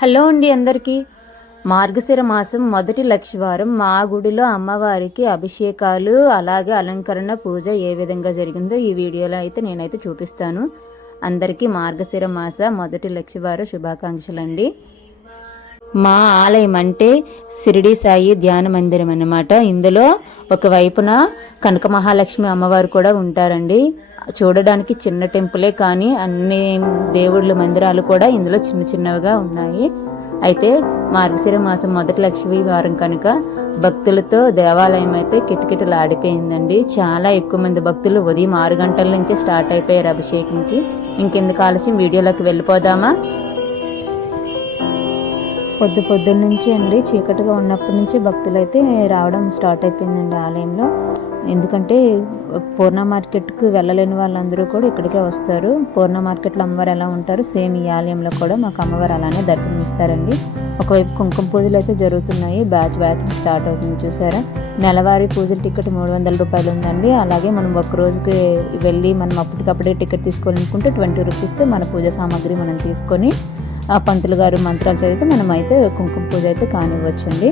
Hello అండి అందరికీ. మార్గశిర మాసం మొదటి లక్షవారం మా గుడిలో అమ్మవారికి అభిషేకాలు అలాగే అలంకరణ పూజ ఏ విధంగా జరిగిందో ఈ వీడియోలో అయితే నేనైతే చూపిస్తాను. అందరికీ మార్గశిర మాస మొదటి లక్షవార శుభాకాంక్షలండి. మా ఆలయం అంటే షిరిడి సాయి ధ్యాన మందిరం అన్నమాట. ఇందులో ఒకవైపున కనక మహాలక్ష్మి అమ్మవారు కూడా ఉంటారండి. చూడడానికి చిన్న టెంపులే కానీ అన్ని దేవుళ్ళ మందిరాలు కూడా ఇందులో చిన్న చిన్నవిగా ఉన్నాయి. అయితే మార్గశిర మాసం మొదటి లక్ష్మీ వారం కనుక భక్తులతో దేవాలయం అయితే కిటకిటలాడిపోయిందండి. చాలా ఎక్కువ మంది భక్తులు ఉదయం 6 గంటల నుంచే స్టార్ట్ అయిపోయారు అభిషేకంకి. ఇంకెందుకు ఆలస్యం, వీడియోలోకి వెళ్ళిపోదామా? పొద్దున్న నుంచి అండి, చీకటిగా ఉన్నప్పటి నుంచి భక్తులు అయితే రావడం స్టార్ట్ అయిపోయిందండి ఆలయంలో. ఎందుకంటే పూర్ణ మార్కెట్కి వెళ్ళలేని వాళ్ళందరూ కూడా ఇక్కడికే వస్తారు. పూర్ణ మార్కెట్లో అమ్మవారు ఎలా ఉంటారు, సేమ్ ఈ ఆలయంలో కూడా మాకు అమ్మవారు అలానే దర్శనమిస్తారండి. ఒకవైపు కుంకుమ పూజలు అయితే జరుగుతున్నాయి, బ్యాచ్ స్టార్ట్ అవుతుంది. చూసారా, నెలవారీ పూజల టికెట్ 300 రూపాయలు ఉందండి. అలాగే మనం ఒక రోజుకి వెళ్ళి మనం అప్పటికప్పుడే టికెట్ తీసుకోవాలనుకుంటే 20 రూపీస్తో మన పూజ సామాగ్రి మనం తీసుకొని ఆ పంతులు గారు మంత్రాలు చదివితే మనం అయితే కుంకుమ పూజ అయితే కానివ్వచ్చండి.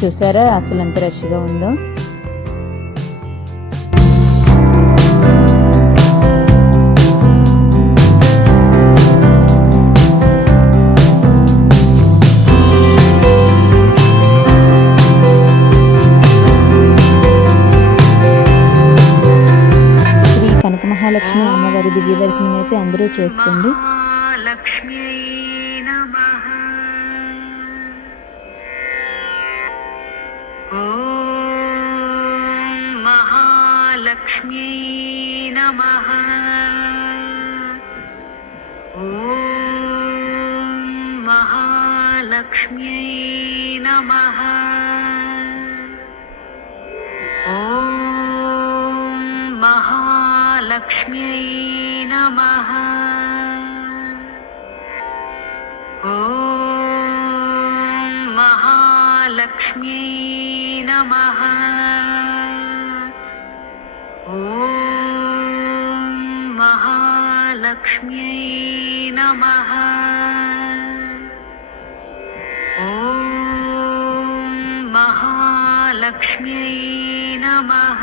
చూసారా అసలు ఎంత రష్గా ఉందో. శ్రీ కనక మహాలక్ష్మి అమ్మవారి దివ్య దర్శనం అయితే అందరూ చేసుకోండి. महालक्ष्म्यै नमः। ॐ महालक्ष्म्यै नमः। ॐ महालक्ष्म्यै नमः। ॐ महालक्ष्म्यै नमः। ॐ महालक्ष्म्यै नमः। ॐ महालक्ष्म्यै नमः।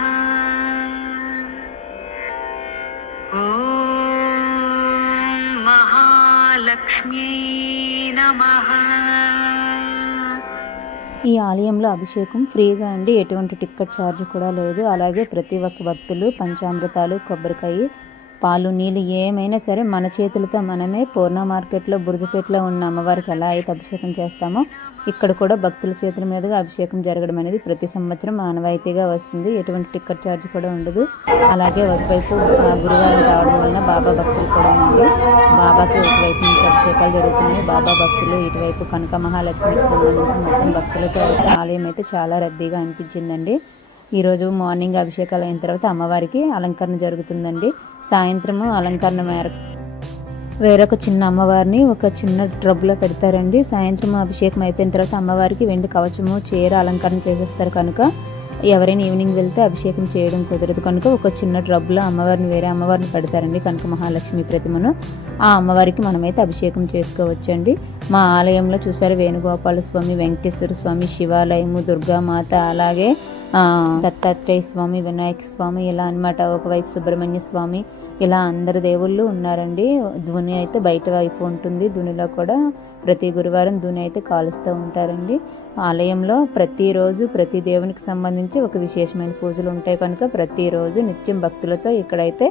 ॐ महालक्ष्म्यै नमः। ఈ ఆలయంలో అభిషేకం ఫ్రీగా అండి, ఎటువంటి టికెట్ ఛార్జ్ కూడా లేదు. అలాగే ప్రతి ఒక్క భక్తులు పంచామృతాలు, కొబ్బరికాయ, పాలు, నీళ్ళు ఏమైనా సరే మన చేతులతో మనమే పూర్ణ మార్కెట్లో బురుజుపేటలో ఉన్న అమ్మవారికి ఎలా అయితే అభిషేకం చేస్తామో ఇక్కడ కూడా భక్తుల చేతుల మీదుగా అభిషేకం జరగడం అనేది ప్రతి సంవత్సరం ఆనవాయితీగా వస్తుంది. ఎటువంటి టికెట్ ఛార్జ్ కూడా ఉండదు. అలాగే ఒకవైపు గురువారం రావడం వలన బాబా భక్తులు కూడా ఉంది. బాబాకి ఒకవైపు నుంచి అభిషేకాలు జరుగుతున్నాయి. బాబా భక్తులు ఇటువైపు కనక మహాలక్ష్మికి సంబంధించి మొత్తం భక్తులతో ఆలయం అయితే చాలా రద్దీగా అనిపించిందండి. ఈరోజు మార్నింగ్ అభిషేకాలు అయిన తర్వాత అమ్మవారికి అలంకరణ జరుగుతుందండి. సాయంత్రము అలంకరణ మేరకు వేరొక చిన్న అమ్మవారిని ఒక చిన్న ట్రబ్బులో పెడతారండి. సాయంత్రం అభిషేకం అయిపోయిన తర్వాత అమ్మవారికి వెండి కవచము, చీర అలంకరణ చేసేస్తారు కనుక ఎవరైనా ఈవినింగ్ వెళ్తే అభిషేకం చేయడం కుదరదు కనుక ఒక చిన్న ట్రబ్బులో అమ్మవారిని వేరే అమ్మవారిని పెడతారండి, కనక మహాలక్ష్మి ప్రతిమను. ఆ అమ్మవారికి మనమైతే అభిషేకం చేసుకోవచ్చండి. మా ఆలయంలో చూసారు వేణుగోపాల స్వామి, వెంకటేశ్వర స్వామి, శివాలయము, దుర్గామాత, అలాగే దత్తాత్రేయ స్వామి, వినాయక స్వామి ఇలా అనమాట. ఒకవైపు సుబ్రహ్మణ్య స్వామి, ఇలా అందరు దేవుళ్ళు ఉన్నారండి. ధుని అయితే బయట వైపు ఉంటుంది. ధునిలో కూడా ప్రతి గురువారం ధుని అయితే కాలుస్తూ ఉంటారండి. ఆలయంలో ప్రతిరోజు ప్రతి దేవునికి సంబంధించి ఒక విశేషమైన పూజలు ఉంటాయి కనుక ప్రతిరోజు నిత్యం భక్తులతో ఇక్కడైతే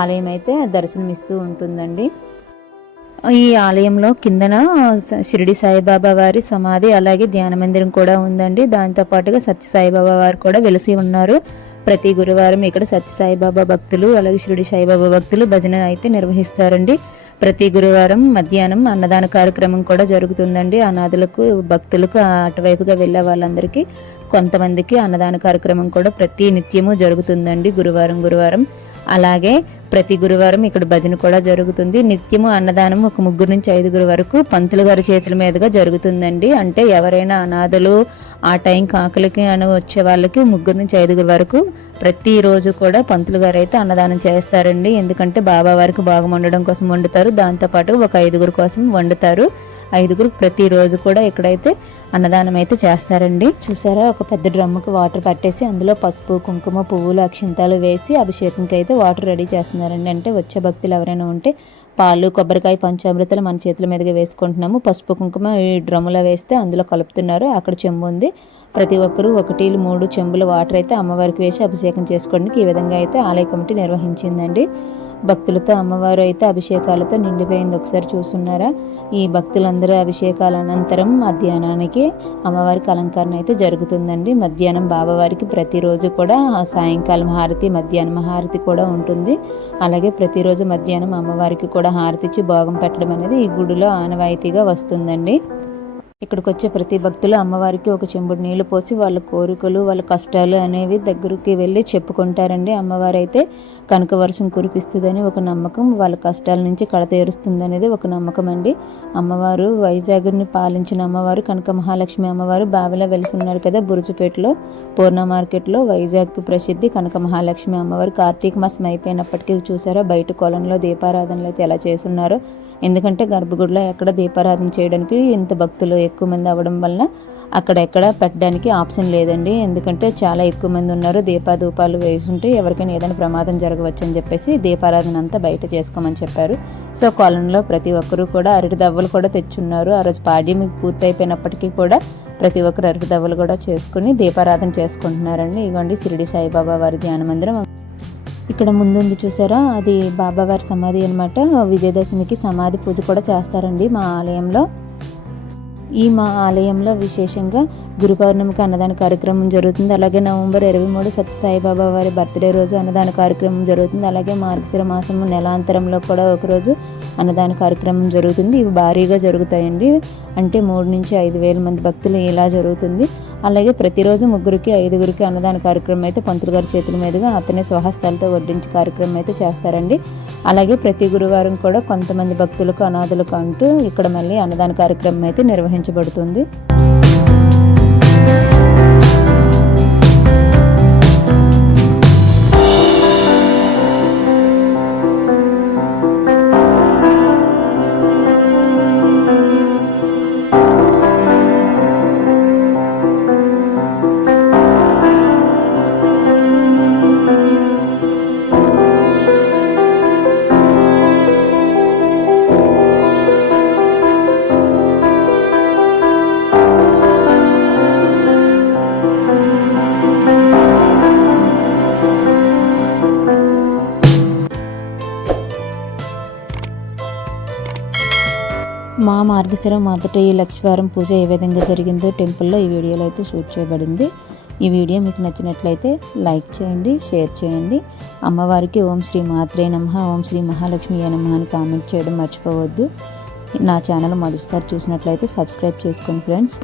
ఆలయం అయితే దర్శనమిస్తూ ఉంటుందండి. ఈ ఆలయంలో కిందన షిరిడి సాయిబాబా వారి సమాధి అలాగే ధ్యాన మందిరం కూడా ఉందండి. దాంతోపాటుగా సత్య సాయిబాబా వారు కూడా వెలిసి ఉన్నారు. ప్రతి గురువారం ఇక్కడ సత్య సాయిబాబా భక్తులు అలాగే షిరిడి సాయిబాబా భక్తులు భజన అయితే నిర్వహిస్తారండి. ప్రతి గురువారం మధ్యాహ్నం అన్నదాన కార్యక్రమం కూడా జరుగుతుందండి. అనాథులకు, భక్తులకు, అటువైపుగా వెళ్ళే వాళ్ళందరికీ కొంతమందికి అన్నదాన కార్యక్రమం కూడా ప్రతి నిత్యము జరుగుతుందండి గురువారం. అలాగే ప్రతి గురువారం ఇక్కడ భజన కూడా జరుగుతుంది. నిత్యము అన్నదానం ఒక 3 నుంచి 5 వరకు పంతులు గారి చేతుల మీదుగా జరుగుతుందండి. అంటే ఎవరైనా అనాథలు ఆ టైంకి ఆకలికి అని వచ్చే వాళ్ళకి 3 నుంచి 5 వరకు ప్రతిరోజు కూడా పంతులు గారు అయితే అన్నదానం చేస్తారండి. ఎందుకంటే బాబా వారికి బాగా వండడం కోసం వండుతారు, దాంతోపాటు ఒక 5 కోసం వండుతారు. 5గురు ప్రతిరోజు కూడా ఇక్కడైతే అన్నదానం అయితే చేస్తారండి. చూసారా, ఒక పెద్ద డ్రమ్ముకి వాటర్ పట్టేసి అందులో పసుపు, కుంకుమ, పువ్వులు, అక్షింతాలు వేసి అభిషేకంకి అయితే వాటర్ రెడీ చేస్తున్నారండి. అంటే వచ్చే భక్తులు ఎవరైనా ఉంటే పాలు, కొబ్బరికాయ, పంచామృతాలు మన చేతుల మీదుగా వేసుకుంటున్నాము. పసుపు, కుంకుమ ఈ డ్రమ్ములో వేస్తే అందులో కలుపుతున్నారు. అక్కడ చెంబు ఉంది. ప్రతి ఒక్కరూ 1-3 చెంబుల వాటర్ అయితే అమ్మవారికి వేసి అభిషేకం చేసుకోవడానికి ఈ విధంగా అయితే ఆలయ కమిటీ నిర్వహించిందండి. భక్తులతో అమ్మవారు అయితే అభిషేకాలతో నిండిపోయింది. ఒకసారి చూస్తున్నారా? ఈ భక్తులందరూ అభిషేకాల అనంతరం మధ్యాహ్నానికి అమ్మవారికి అలంకరణ అయితే జరుగుతుందండి. మధ్యాహ్నం బాబావారికి ప్రతిరోజు కూడా సాయంకాలం హారతి, మధ్యాహ్నం హారతి కూడా ఉంటుంది. అలాగే ప్రతిరోజు మధ్యాహ్నం అమ్మవారికి కూడా హారతి ఇచ్చి భోగం పెట్టడం అనేది ఈ గుడిలో ఆనవాయితీగా వస్తుందండి. ఇక్కడికి వచ్చే ప్రతి భక్తులు అమ్మవారికి ఒక చెంబుడు నీళ్లు పోసి వాళ్ళ కోరికలు, వాళ్ళ కష్టాలు అనేవి దగ్గరికి వెళ్ళి చెప్పుకుంటారండి. అమ్మవారు అయితే కనక వర్షం కురిపిస్తుందని ఒక నమ్మకం, వాళ్ళ కష్టాల నుంచి కడతేరుస్తుంది అనేది ఒక నమ్మకం అండి. అమ్మవారు వైజాగ్ని పాలించిన అమ్మవారు కనక మహాలక్ష్మి అమ్మవారు బావిలో వెలిసి ఉన్నారు కదా, బురుజుపేటలో పూర్ణ మార్కెట్లో. వైజాగ్కి ప్రసిద్ధి కనక మహాలక్ష్మి అమ్మవారు. కార్తీక మాసం అయిపోయినప్పటికీ చూసారా బయట కొలంలో దీపారాధనలు అయితే ఎలా చేస్తున్నారో. ఎందుకంటే గర్భగుడిలో ఎక్కడ దీపారాధన చేయడానికి ఇంత భక్తులు ఎక్కువ మంది అవ్వడం వలన అక్కడెక్కడ పెట్టడానికి ఆప్షన్ లేదండి. ఎందుకంటే చాలా ఎక్కువ మంది ఉన్నారు. దీపాధూపాలు వేసుంటే ఎవరికైనా ఏదైనా ప్రమాదం జరగవచ్చు అని చెప్పేసి దీపారాధన అంతా బయట చేసుకోమని చెప్పారు. సో కొలంలో ప్రతి ఒక్కరూ కూడా అరటి దవ్వలు కూడా తెచ్చున్నారు. ఆ రోజు పాడ్యం పూర్తయిపోయినప్పటికీ కూడా ప్రతి ఒక్కరు అరటి దవ్వలు కూడా చేసుకుని దీపారాధన చేసుకుంటున్నారండి. ఇగోండి షిరిడి సాయిబాబా వారి ధ్యాన మందిరం. ఇక్కడ ముందుంది చూసారా, అది బాబావారి సమాధి అనమాట. విజయదశమికి సమాధి పూజ కూడా చేస్తారండి మా ఆలయంలో. మా ఆలయంలో విశేషంగా గురు పౌర్ణమికి అన్నదాన కార్యక్రమం జరుగుతుంది. అలాగే నవంబర్ 23 సత్యసాయిబాబా వారి బర్త్డే రోజు అన్నదాన కార్యక్రమం జరుగుతుంది. అలాగే మార్గశిర మాసం నెలాంతరంలో కూడా ఒకరోజు అన్నదాన కార్యక్రమం జరుగుతుంది. ఇవి భారీగా జరుగుతాయండి. అంటే 3 నుంచి 5 వేల మంది భక్తులు ఇలా జరుగుతుంది. అలాగే ప్రతిరోజు 3కి 5గురికి అన్నదాన కార్యక్రమం అయితే పంతులు గారి చేతుల మీదుగా అతనే స్వహస్తాలతో వడ్డించే కార్యక్రమం అయితే చేస్తారండి. అలాగే ప్రతి గురువారం కూడా కొంతమంది భక్తులకు, అనాథులకు అంటూ ఇక్కడ మళ్ళీ అన్నదాన కార్యక్రమం అయితే నిర్వహించబడుతుంది. మా మార్గశిరం మొదటి లక్షవారం పూజ ఏ విధంగా జరిగిందో టెంపుల్లో ఈ వీడియోలో అయితే షూట్ చేయబడింది. ఈ వీడియో మీకు నచ్చినట్లయితే లైక్ చేయండి, షేర్ చేయండి. అమ్మవారికి ఓం శ్రీ మాత్రే నమః, ఓం శ్రీ మహాలక్ష్మి నమః అని కామెంట్ చేయడం మర్చిపోవద్దు. నా ఛానల్ మొదటిసారి చూసినట్లయితే సబ్స్క్రైబ్ చేసుకోండి ఫ్రెండ్స్.